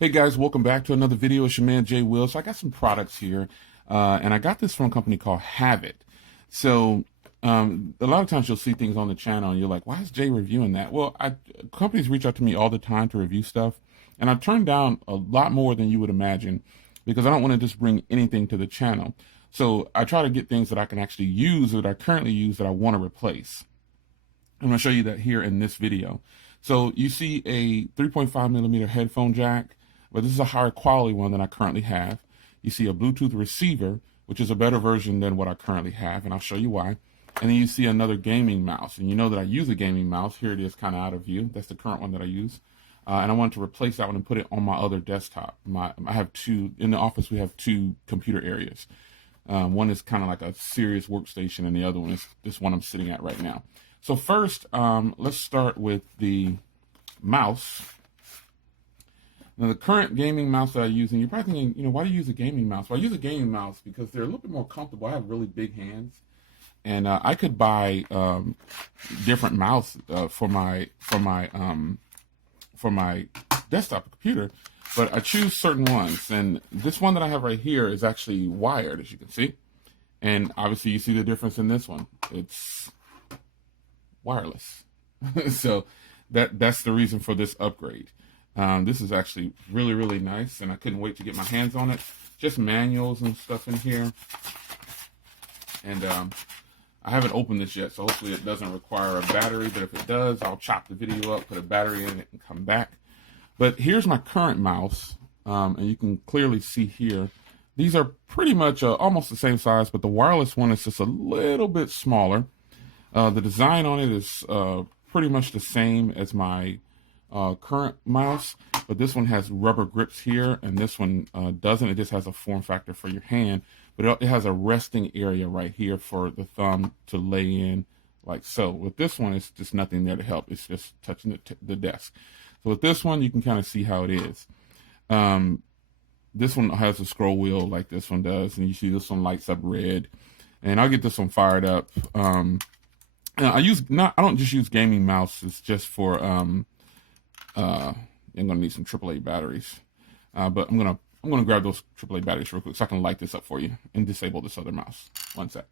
Hey guys, welcome back to another video. It's your man Jay Will. So I got some products here, and I got this from a company called Havit. So a lot of times you'll see things on the channel and you're like, why is Jay reviewing that? Well, companies reach out to me all the time to review stuff, and I've turned down a lot more than you would imagine because I don't want to just bring anything to the channel. So I try to get things that I can actually use or that I currently use that I want to replace. I'm going to show you that here in this video. So you see a 3.5 millimeter headphone jack, but this is a higher quality one than I currently have. You see a Bluetooth receiver, which is a better version than what I currently have, and I'll show you why. And then you see another gaming mouse, and you know that I use a gaming mouse. Here it is kind of out of view. That's the current one that I use. And I wanted to replace that one and put it on my other desktop. I have two, in the office we have two computer areas. One is kind of like a serious workstation, and the other one is this one I'm sitting at right now. So first, let's start with the mouse. Now, the current gaming mouse that I use, and you're probably thinking, why do you use a gaming mouse? Well, I use a gaming mouse because they're a little bit more comfortable. I have really big hands, and I could buy different mouse for my desktop computer, but I choose certain ones. And this one that I have right here is actually wired, as you can see, and obviously you see the difference in this one. It's wireless. So that's the reason for this upgrade. This is actually really, really nice, and I couldn't wait to get my hands on it. Just manuals and stuff in here. And I haven't opened this yet, so hopefully it doesn't require a battery, but if it does, I'll chop the video up, put a battery in it, and come back. But here's my current mouse, and you can clearly see here, these are pretty much almost the same size, but the wireless one is just a little bit smaller. The design on it is pretty much the same as my current mouse, but this one has rubber grips here, and this one doesn't. It just has a form factor for your hand, but it has a resting area right here for the thumb to lay in, like so. With this one, it's just nothing there to help. It's just touching the desk. So with this one, you can kind of see how it is. This one has a scroll wheel like this one does, and you see this one lights up red. And I'll get this one fired up. I don't just use gaming mouse. It's just for I'm gonna need some AAA batteries, but I'm gonna grab those AAA batteries real quick so I can light this up for you and disable this other mouse. One sec.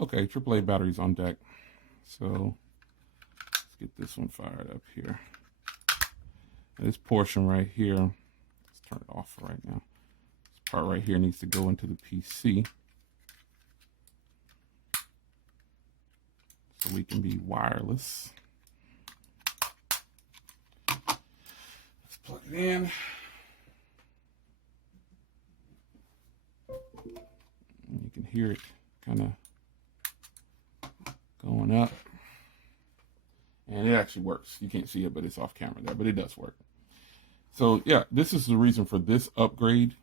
Okay, AAA batteries on deck. So let's get this one fired up here. This portion right here, let's turn it off for right now. This part right here needs to go into the PC, so we can be wireless. Let's plug it in. And you can hear it kind of going up. And it actually works. You can't see it, but it's off camera there, but it does work. So yeah, this is the reason for this upgrade.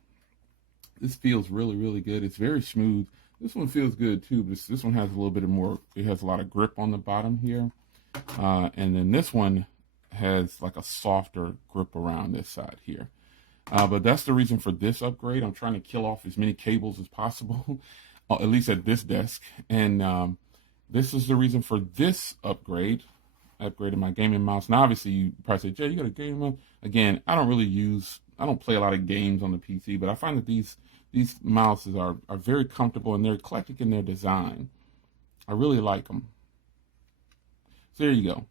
This feels really, really good. It's very smooth. This one feels good too, but this one has a little bit more, it has a lot of grip on the bottom here. And then this one has like a softer grip around this side here. But that's the reason for this upgrade. I'm trying to kill off as many cables as possible, at least at this desk. And this is the reason for this upgrade. I upgraded my gaming mouse. Now, obviously, you probably say, Jay, you got a gaming mouse? Again, I don't play a lot of games on the PC, but I find that these mouses are very comfortable and they're eclectic in their design. I really like them. So there you go.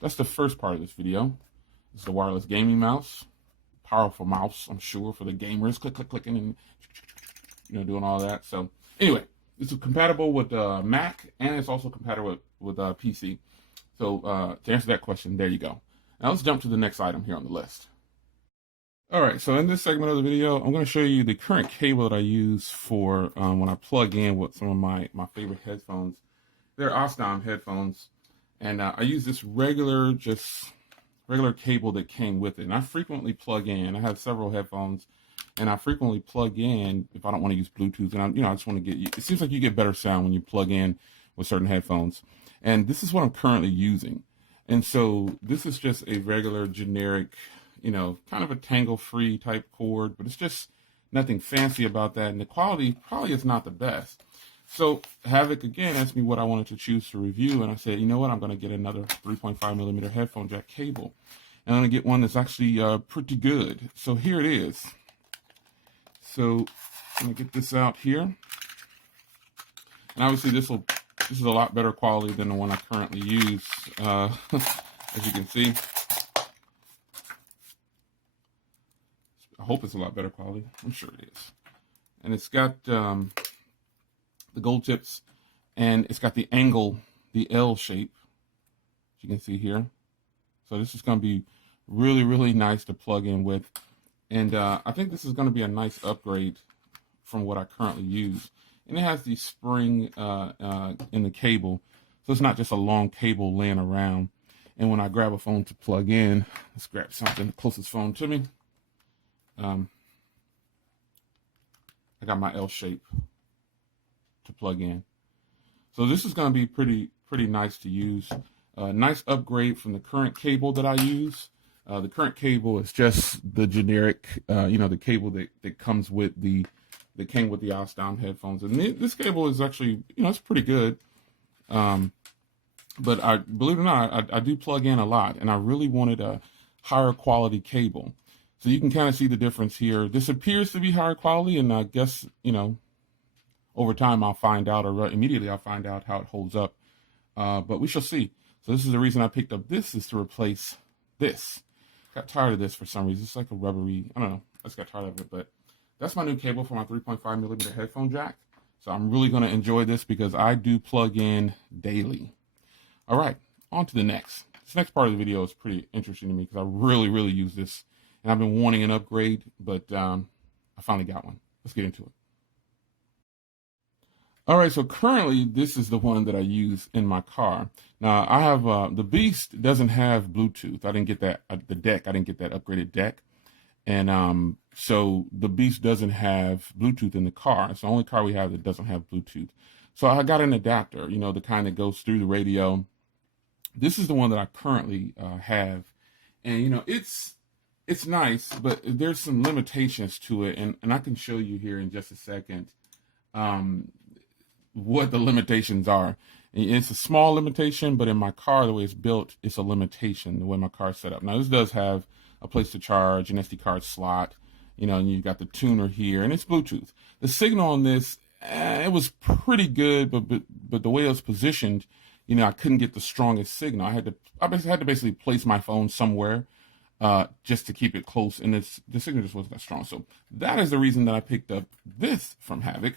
That's the first part of this video. It's the wireless gaming mouse. Powerful mouse, I'm sure, for the gamers. Clicking and doing all that. So anyway, this is compatible with Mac, and it's also compatible with PC. So to answer that question, there you go. Now let's jump to the next item here on the list. All right, so in this segment of the video, I'm going to show you the current cable that I use for when I plug in with some of my favorite headphones. They're Osdom headphones, and I use this regular cable that came with it. And I frequently plug in. I have several headphones, and I frequently plug in if I don't want to use Bluetooth. And I just want to get. It seems like you get better sound when you plug in with certain headphones. And this is what I'm currently using. And so this is just a regular generic, kind of a tangle-free type cord, but it's just nothing fancy about that. And the quality probably is not the best. So Havit again asked me what I wanted to choose to review, and I said, you know what, I'm going to get another 3.5 millimeter headphone jack cable. and I'm gonna get one that's actually pretty good. So here it is. So I'm gonna get this out here, and obviously this is a lot better quality than the one I currently use. As you can see, I hope it's a lot better quality. I'm sure it is. And it's got the gold tips, and it's got the angle, the L shape, as you can see here. So this is going to be really, really nice to plug in with. And I think this is going to be a nice upgrade from what I currently use. And it has the spring in the cable, so it's not just a long cable laying around. And when I grab a phone to plug in, let's grab something, the closest phone to me. I got my L shape to plug in. So this is going to be pretty nice to use. Nice upgrade from the current cable that I use. The current cable is just the generic, the cable that comes with that came with the Osdown headphones. And this cable is actually, it's pretty good. But believe it or not, I do plug in a lot, and I really wanted a higher quality cable. So you can kind of see the difference here. This appears to be higher quality, and I guess, over time I'll find out, or immediately I'll find out how it holds up. But we shall see. So this is the reason I picked up this, is to replace this. Got tired of this for some reason. It's like a rubbery, I don't know. I just got tired of it, but that's my new cable for my 3.5 millimeter headphone jack. So I'm really going to enjoy this because I do plug in daily. All right, on to the next. This next part of the video is pretty interesting to me because I really, really use this. And I've been wanting an upgrade, but I finally got one. Let's get into it. All right, so currently this is the one that I use in my car. Now I have, the Beast doesn't have Bluetooth. I didn't get that, the deck, I didn't get that upgraded deck. And so the Beast doesn't have Bluetooth in the car. It's the only car we have that doesn't have Bluetooth. So I got an adapter, the kind that goes through the radio. This is the one that I currently have. And, it's nice, but there's some limitations to it. And I can show you here in just a second what the limitations are. It's a small limitation, but in my car, the way it's built, it's a limitation, the way my car's set up. Now, this does have a place to charge, an SD card slot, and you've got the tuner here, and it's Bluetooth. The signal on this, it was pretty good, but the way it was positioned, I couldn't get the strongest signal. I had to basically place my phone somewhere just to keep it close, and the signal just wasn't that strong. So that is the reason that I picked up this from Havit.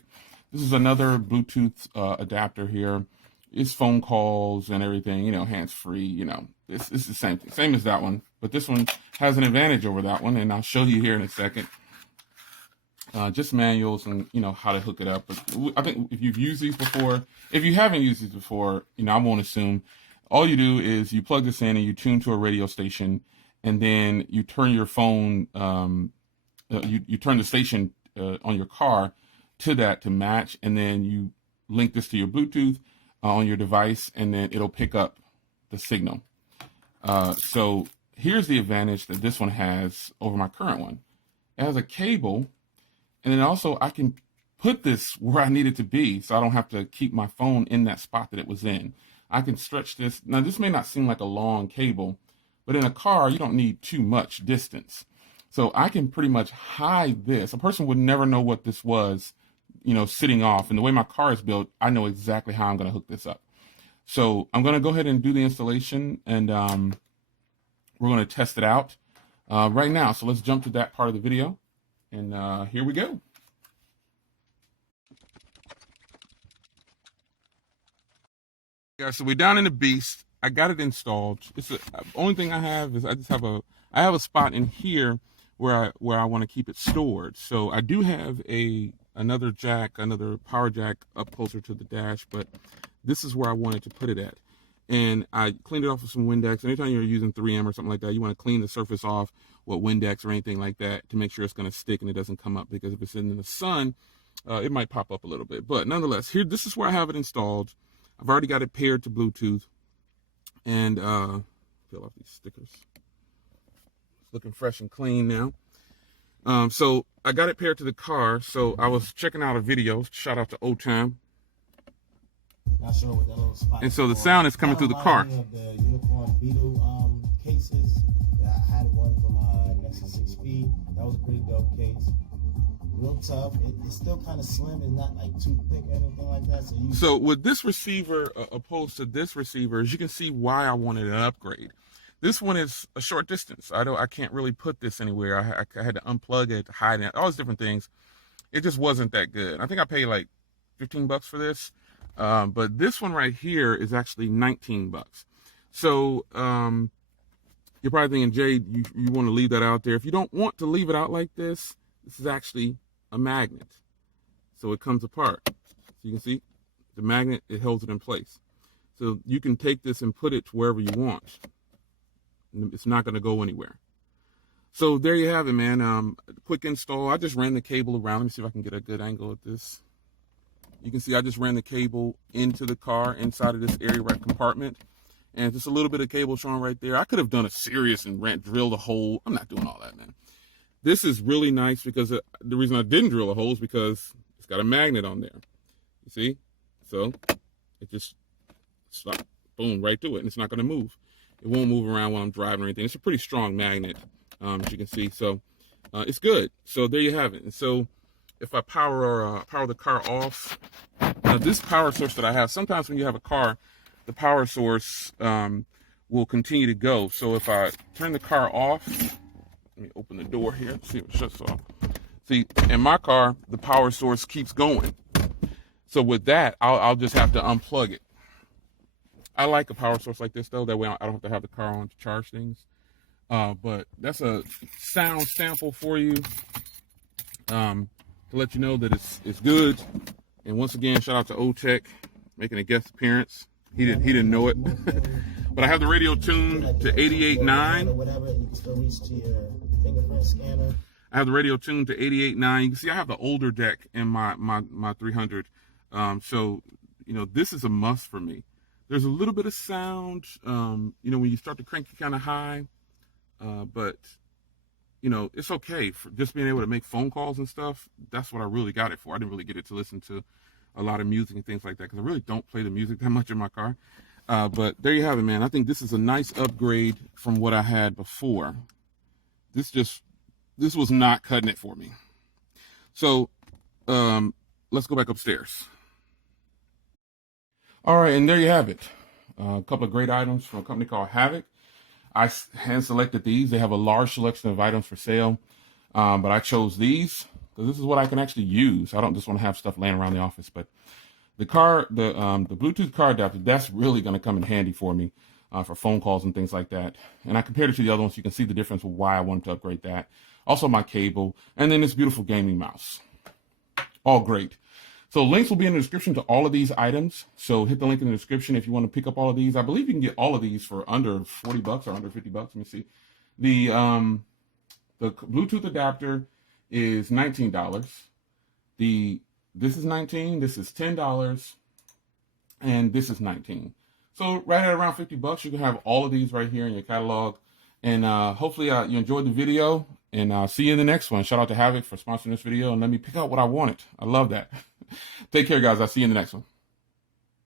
This is another Bluetooth adapter here. It's phone calls and everything, hands-free, it's the same thing, same as that one. But this one has an advantage over that one, and I'll show you here in a second. Just manuals and, how to hook it up. But I think if you've used these before, if you haven't used these before, I won't assume. All you do is you plug this in and you tune to a radio station, and then you turn your phone, you turn the station on your car to that to match, and then you link this to your Bluetooth on your device, and then it'll pick up the signal. So here's the advantage that this one has over my current one. It has a cable, and then also I can put this where I need it to be, so I don't have to keep my phone in that spot that it was in. I can stretch this. Now, this may not seem like a long cable, but in a car, you don't need too much distance. So I can pretty much hide this. A person would never know what this was, sitting off. And the way my car is built, I know exactly how I'm going to hook this up. So I'm going to go ahead and do the installation, and we're going to test it out right now. So let's jump to that part of the video, and here we go. Yeah, so we're down in the Beast. I got it installed. It's the only thing I have is I have a spot in here where I want to keep it stored. So I do have another power jack up closer to the dash, but this is where I wanted to put it at. And I cleaned it off with some Windex. Anytime you're using 3M or something like that, you want to clean the surface off with Windex or anything like that to make sure it's going to stick and it doesn't come up, because if it's in the sun, it might pop up a little bit. But nonetheless, this is where I have it installed. I've already got it paired to Bluetooth, and peel off these stickers. It's looking fresh and clean now. So I got it paired to the car. So I was checking out a video. Shout out to Old Time. Not sure what that little spot and so the sound is coming through the car. Of the Unicorn Beetle cases. That was a pretty dope case. Real tough. It's still kind of slim. It's not like too thick or anything like that. So with this receiver opposed to this receiver, as you can see why I wanted an upgrade. This one is a short distance. I can't really put this anywhere. I had to unplug it, hide it, all these different things. It just wasn't that good. I think I paid like 15 bucks for this. But this one right here is actually 19 bucks. So you're probably thinking, Jay, you want to leave that out there. If you don't want to leave it out like this, this is actually a magnet. So it comes apart. So you can see the magnet, it holds it in place. So you can take this and put it to wherever you want. It's not going to go anywhere. So there you have it, man. Quick install. I just ran the cable around. Let me see if I can get a good angle at this. You can see I just ran the cable into the car inside of this area right compartment. And just a little bit of cable showing right there. I could have done a serious and drilled a hole. I'm not doing all that, man. This is really nice because the reason I didn't drill a hole is because it's got a magnet on there. You see? So it just slap, boom, right through it. And it's not going to move. It won't move around while I'm driving or anything. It's a pretty strong magnet, as you can see. So it's good. So there you have it. And so if I power the car off, now this power source that I have, sometimes when you have a car, the power source will continue to go. So if I turn the car off, let me open the door here, see if it shuts off. See, in my car, the power source keeps going. So with that, I'll just have to unplug it. I like a power source like this, though. That way I don't have to have the car on to charge things. But that's a sound sample for you to let you know that it's good. And once again, shout out to O-Tech making a guest appearance. He didn't know it. But I have the radio tuned to 88.9. Whatever, you can still reach to your fingerprint scanner. I have the radio tuned to 88.9. You can see I have the older deck in my 300. So, you know, this is a must for me. There's a little bit of sound, you know, when you start to crank it kind of high. But, you know, it's okay for just being able to make phone calls and stuff. That's what I really got it for. I didn't really get it to listen to a lot of music and things like that because I really don't play the music that much in my car. But there you have it, man. I think this is a nice upgrade from what I had before. This was not cutting it for me. So let's go back upstairs. All right, and there you have it. A couple of great items from a company called Havit. I hand selected these. They have a large selection of items for sale, but I chose these because this is what I can actually use. I don't just want to have stuff laying around the office. But the Bluetooth car adapter, that's really going to come in handy for me for phone calls and things like that. And I compared it to the other ones, so you can see the difference of why I wanted to upgrade that. Also my cable, and then this beautiful gaming mouse. All great. So links will be in the description to all of these items. So hit the link in the description if you want to pick up all of these. I believe you can get all of these for under 40 bucks or under 50 bucks. Let me see. The Bluetooth adapter is $19. This is $19, this is $10, and this is $19. So right at around 50 bucks, you can have all of these right here in your catalog. And hopefully you enjoyed the video, and I'll see you in the next one. Shout out to Havit for sponsoring this video and let me pick out what I wanted. I love that. Take care, guys. I'll see you in the next one.